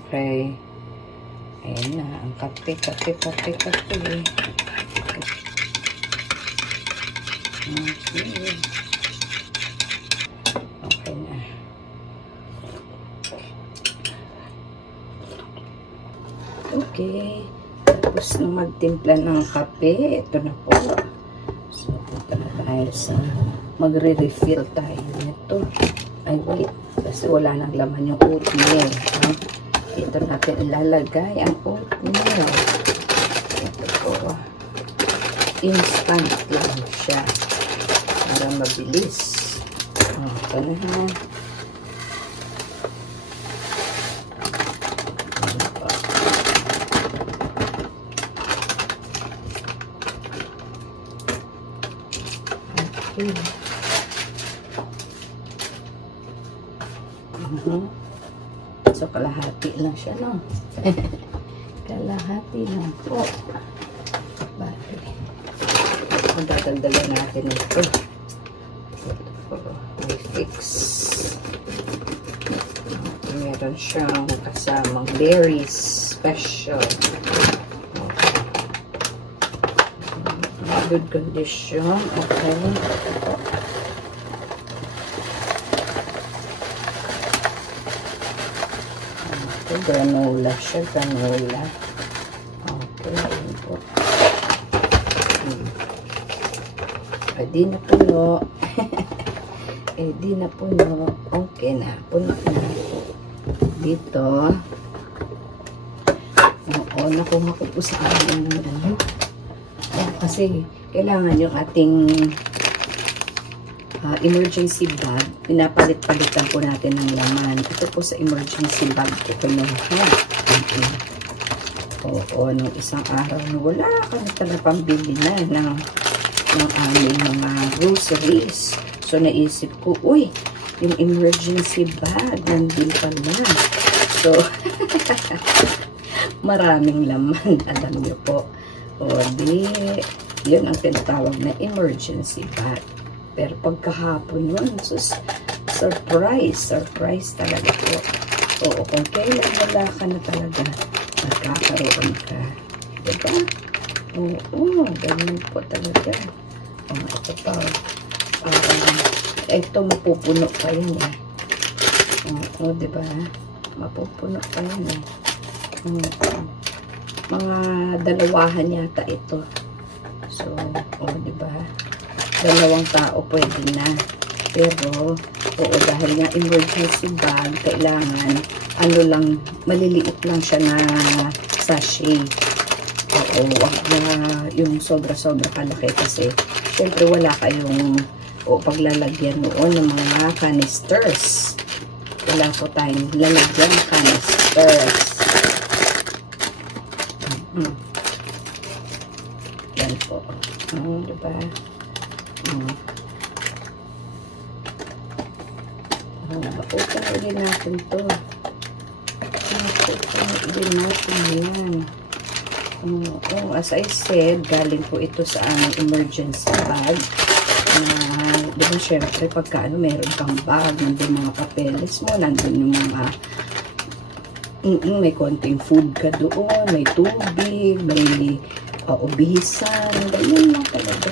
Okay. Ayan na. Ang kape. Okay. Okay na. Okay. Tapos na magtimpla ng kape. Ito na po. So, punta na tayo sa magre-refill tayo nito. Ay, wait. Kasi wala nang laman yung oatmeal. Ito natin ilalagay ang oatmeal. Ito po. Instant lang siya. Para mabilis. Ito na ha. So, kalahati lang siya, no? Kalahati lang po. Bakit? Magdadagdagan natin ito. May fix. Meron siyang kasamang berries special. Good condition. Okay. Granola siya, granola. Okay, yun po. Di na puno. Di na puno. Okay na, puno na. Dito. Oo, nakuha ko po sa akin ng ano. Kasi, kailangan yung ating emergency bag, pinapalit-palitan po natin ng laman. Ito po sa emergency bag ko kinuha. Oo, nung isang araw na wala kami talaga pambili na ng aming mga groceries. So, naisip ko, uy, yung emergency bag, nandun pala. So, maraming laman, alam niyo po. O, yun ang tinatawag na emergency bag. Pero pagkahapon yun, surprise talaga po. Oo, kung kailan wala ka na talaga, magkakaroon ka. Diba? Oo, ganyan po talaga. Ito pa. Ito, mapupuno pa yun eh. Oo, diba? Mapupuno pa yun eh. Mga dalawahan yata ito. So, diba? Dalawang tao pwede na. Pero, dahil nga emergency bag, kailangan, maliliit lang siya na sachet. Wag na yung sobra-sobra kalaki kasi, syempre wala kayong, paglalagyan noon ng mga canisters. Wala po tayong lalagyan ng canisters. Yan po. Diba? Open ulit natin to. Open ulit natin yan. As I said, galing po ito sa aming emergency bag. Diba, syempre, pagka meron kang bag, nandun mga papeles mo, nandun yung mga may konting food ka doon, may tubig, may ubihisan, ganyan lang talaga.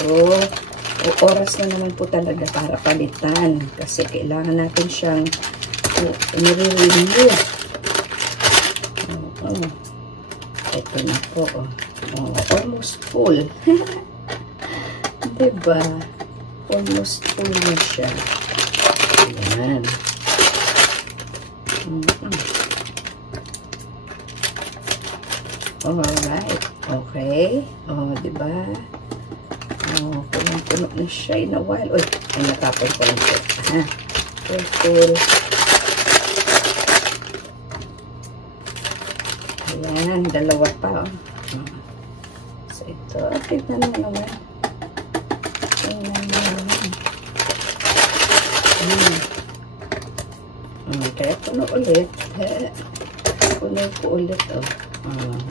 So, oras na naman po talaga para palitan kasi kailangan natin siyang nire-renew. Ito na po. Almost full. Diba? Almost full na siya. Ayan. Alright. Okay. Diba? Punong-puno na siya in a while. Uy, ay natapon ko lang po. Full. Ayan, dalawa pa. So, ito. Tignan mo naman. Kaya puno ulit. Puno ko ulit.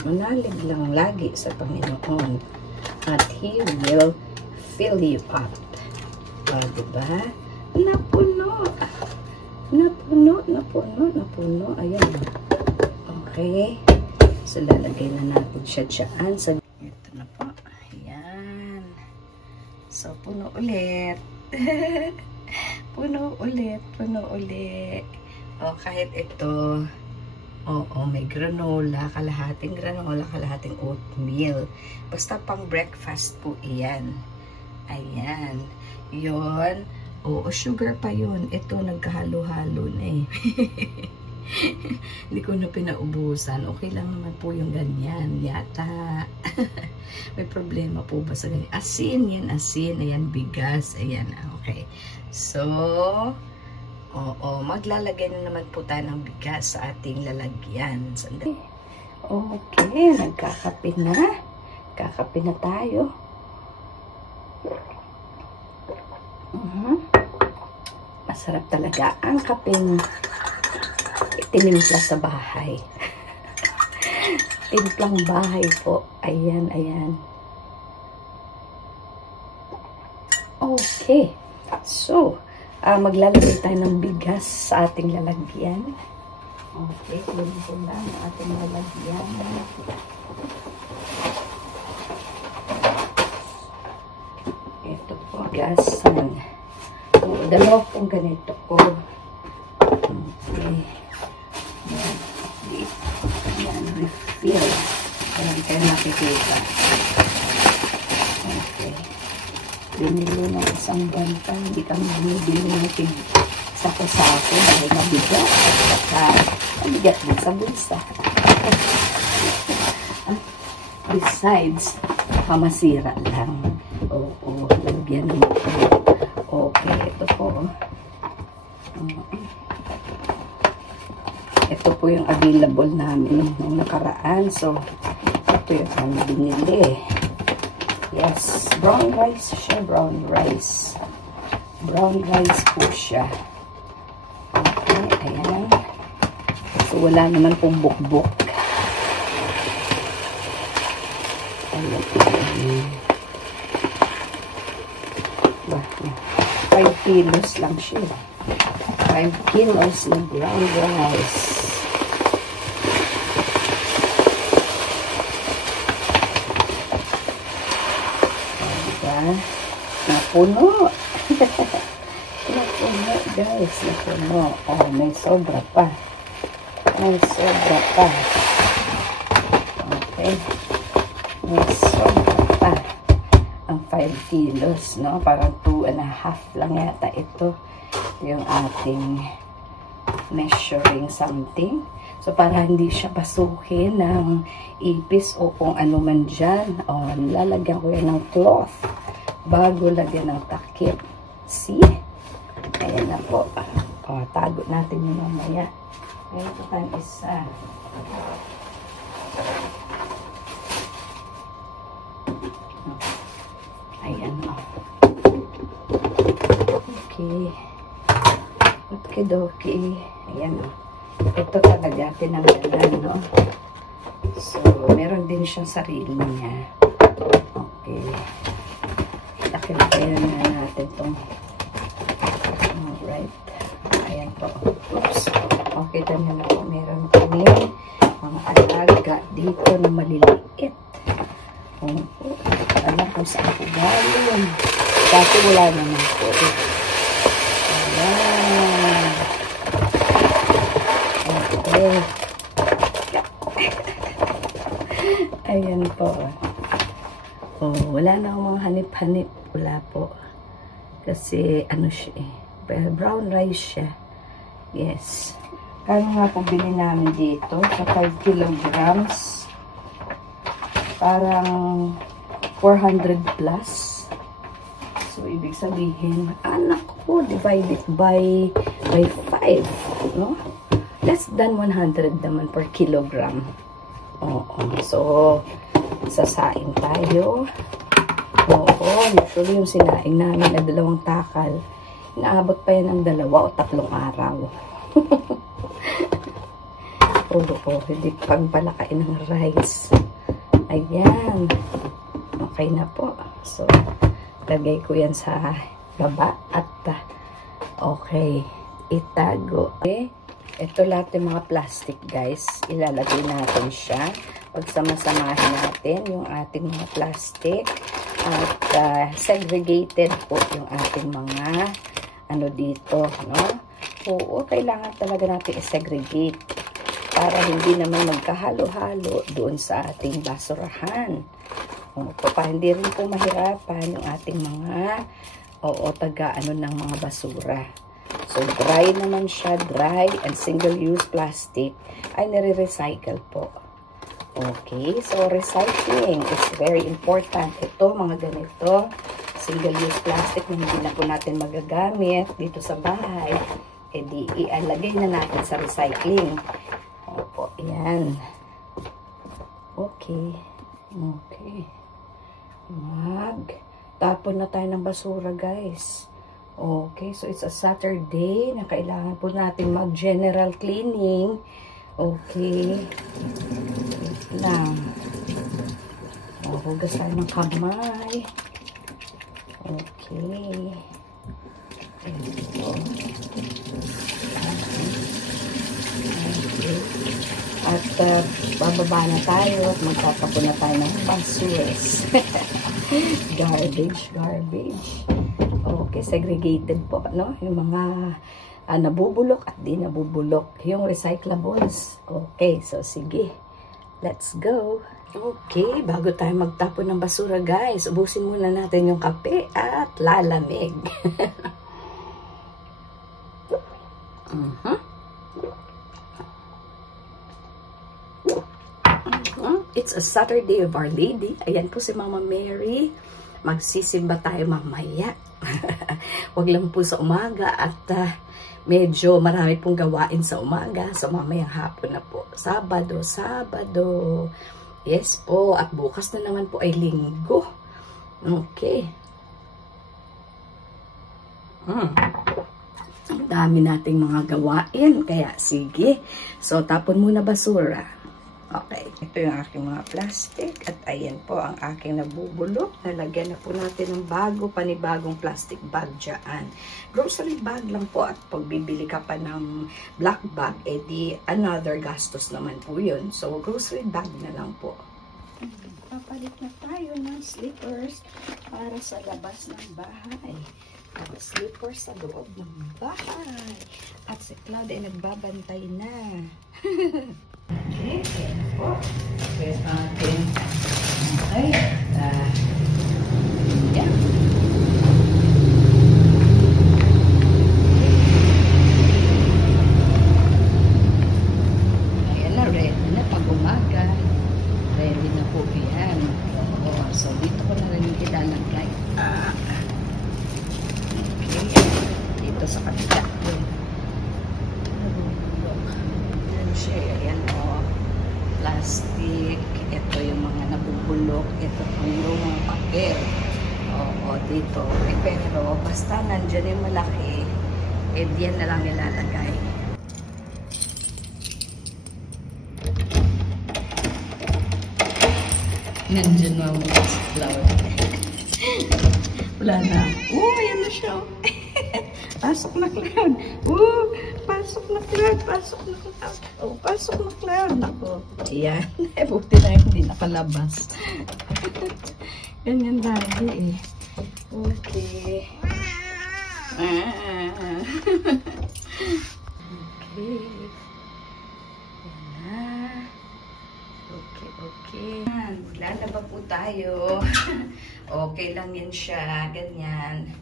Manalig lang lagi sa Panginoon. At He will fill you up. Diba? Napuno. napuno. Ayan. Okay. So, lalagay na natin siya dyan. So, ito na po. Ayan. So, puno ulit. Puno ulit. O, kahit ito, may granola, kalahating oatmeal. Basta pang breakfast po iyan. Ayan. Yun. Sugar pa yun. Ito, nagkahalo-halo na eh. Hindi ko na pinaubusan. Okay lang naman po yung ganyan. Yata. May problema po ba sa ganyan? Asin. Ayan, bigas. Ayan, okay. So, maglalagay na naman po tayo ng bigas sa ating lalagyan. Sandali. Okay, nagkakape na. Kakape na tayo. Masarap talaga ang kapeng tinimpla sa bahay. Timplang bahay po. Ayan. Okay. So, maglalagay tayo ng bigas sa ating lalagyan. Okay. Kunin ko lang ang ating lalagyan. Ito po, gasan. Dalawa pong ganito ko. Okay. Yan, refill. Ayan, kaya nakikita. Okay. Binili ng isang banta. Hindi kami binibili ng sako-sako dahil mabigat. At saka, mabigat din sa bulsa. Besides, masira lang. Lagyan ng ito. Okay, ito po. Ito po yung available namin nung nakaraan. So, ito yung kami binili. Yes, brown rice siya. Brown rice po siya. Okay, ayan. So, wala naman pong bukbok. Ayan. 5 kilos lang siya. 5 kilos na brown rice. Napuno. Napuno, guys. Napuno. May sobra pa. Okay. May sobra pa. Ang 5 kilos, no? Parang 2.5 lang yata ito. Yung ating measuring something. So, para hindi siya pasukin ng ipis o kung ano man dyan. Lalagyan ko yan ng cloth bago lagyan ng takip. See? Ayan na po. Tago natin yung mamaya. Ito tayong isa. Ayan o. Okay. Ayan o. Ito talaga tinanggalan, no? So, meron din siyang sarili niya. Okay. Laki-laki na natin itong. Alright. Ayan po. Oops. Okay, dami na po. Meron kami mga alaga dito na maliliit. Alam kung saan po galing. Kasi wala naman po. Ayan. Okay. Ayan po. Wala na akong mga hanip-hanip. Wala po. Kasi, ano siya eh. Brown rice siya. Yes. Kano nga po bilhin namin dito? Sa 5 kilograms. Parang 400 plus. So, ibig sabihin, anak ko, divided by 5. No? Less than 100 naman per kilogram. So, sasaing tayo. Usually yung sinaing namin na 2 takal. Inaabot pa yan ng 2 o 3 araw. Hindi pang palakain ng rice. Ayan. Okay na po. So, lagay ko yan sa baba at okay. Itago. Okay. ito lahat ng mga plastic guys, ilalagay natin siya. Pagsama-samahin natin yung ating mga plastic at segregated po yung ating mga ano dito, no? Oo, kailangan talaga natin i-segregate para hindi naman magkahalo-halo doon sa ating basurahan. Para hindi rin po mahirapan yung ating mga taga-ano ng mga basura. So, dry naman siya, dry and single-use plastic ay nire-recycle po. Okay, so recycling is very important. Ito, mga ganito, single-use plastic na hindi na po natin magagamit dito sa bahay, edi ialagay na natin sa recycling. Opo, yan. Okay. Okay. Tapon na tayo ng basura, guys. Okay, so it's a Saturday na kailangan po natin mag-general cleaning. Okay. Wait lang. Hugas tayo ng kamay. Okay. Ito. Okay. At bababa na tayo at magtatapon na tayo ng basures. Garbage. Okay, segregated po, no? Yung mga nabubulok at di nabubulok. Yung recyclables. Okay, so sige. Let's go. Okay, bago tayo magtapon ng basura, guys, ubusin muna natin yung kape at lalamig. It's a Saturday of Our Lady. Ayan po si Mama Mary. Magsisimba tayo mamaya. Wag lang po sa umaga at medyo marami pong gawain sa umaga. So mamayang hapon na po. Sabado. Yes po. At bukas na naman po ay Linggo. Okay. Ang dami nating mga gawain. Kaya sige. So tapon muna basura. Okay, ito yung aking mga plastic at ayan po ang aking nabubulok. Nalagyan na po natin ng panibagong plastic bag dyan. Grocery bag lang po at pag bibili ka pa ng black bag, edi another gastos naman po yun. So, grocery bag na lang po. Papalit na tayo ng slippers para sa labas ng bahay. At slippers sa loob ng bahay. At si Cloud ay nagbabantay na. Okay, ayan po. Pwede natin. Okay. Yan. Ayan na, ready na pag umaga. Ready na po yan. So, dito ko na rin ilalagay. Okay. Dito sa kapila. Ayan o, plastic, ito yung mga nabubulok, ito yung mga papel. O dito. Pero basta nandyan yung malaki, diyan na lang nilalagay. Nandyan na mga flower. Wala na. Ayan na siya. Pasok na, Cloud. Pasok na, Cloud. Pasok na, Cloud. Ako. Ayan. Buti na hindi nakalabas. Ganyan lagi eh. Okay. Okay. Ayan na. Okay. Lalaba po tayo. Okay lang yan siya. Ganyan.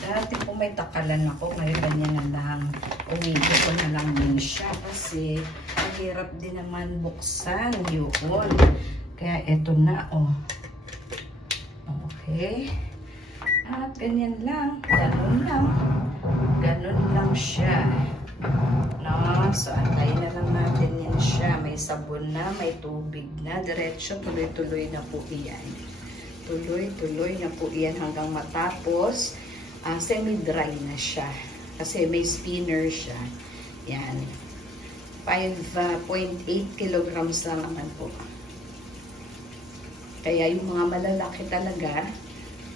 Dati po may takalan ako, ngayon ganyan na lang. Umigo ko na lang din siya kasi mahirap din naman buksan yun. Kaya eto na, oh. Okay. At ganyan lang. Ganun lang siya. No, so antayin na lang natin yan siya. May sabon na, may tubig na. Diretso, tuloy-tuloy na po iyan. Tuloy-tuloy na po iyan hanggang matapos. Semi-dry na siya. Kasi may spinner siya. Yan. 5.8 kilograms lang naman po. Kaya yung mga malalaki talaga,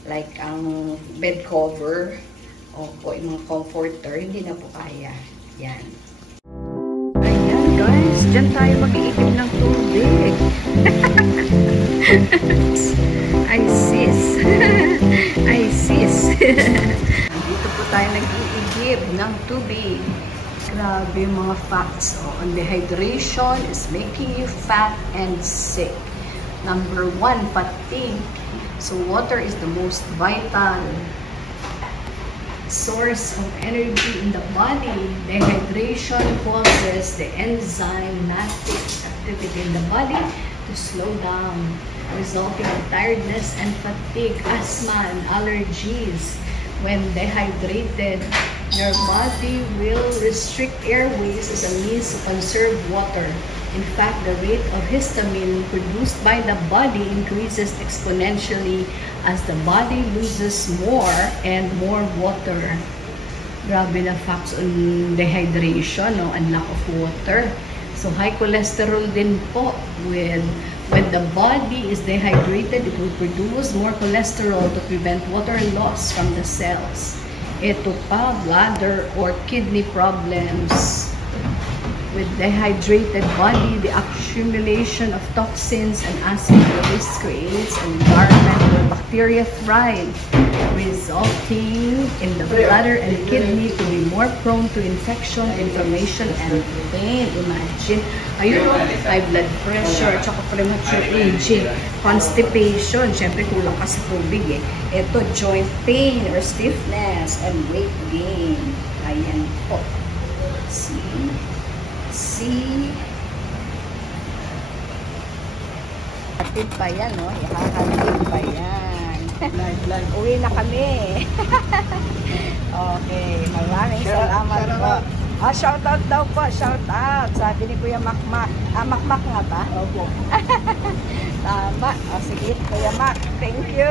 like ang bed cover, o po yung mga comforter, hindi na po kaya. Yan. Dito po tayo nag-iigib ng tubig. Grabe yung mga facts. On dehydration is making you fat and sick. Number 1, fatigue. So water is the most vital source of energy in the body. Dehydration causes the enzyme lactic activity in the body to slow down, resulting in tiredness and fatigue, asthma, and allergies. When dehydrated, your body will restrict airways as a means to conserve water. In fact, the rate of histamine produced by the body increases exponentially as the body loses more and more water. Grabe na facts on dehydration, no? And lack of water. So, high cholesterol din po. When the body is dehydrated, it will produce more cholesterol to prevent water loss from the cells. Ito pa, bladder or kidney problems. With dehydrated body, the accumulation of toxins and acid release creates an environment where bacteria thrive, resulting in the bladder and kidney to be more prone to infection, inflammation, and pain. Imagine, ayun, high blood pressure, tsaka premature aging, constipation, syempre kulang ka sa tubig eh. Ito, joint pain or stiffness, and weight gain. Ayan po. See? Hatid pa yan, no? Ihahatid pa yan. Uwi na kami. Okay. Maraming salamat po. Shoutout daw po. Shoutout. Sabi ni Kuya Makmak. Makmak nga ba? Opo. Tama. Sige, Kuya Mak. Thank you.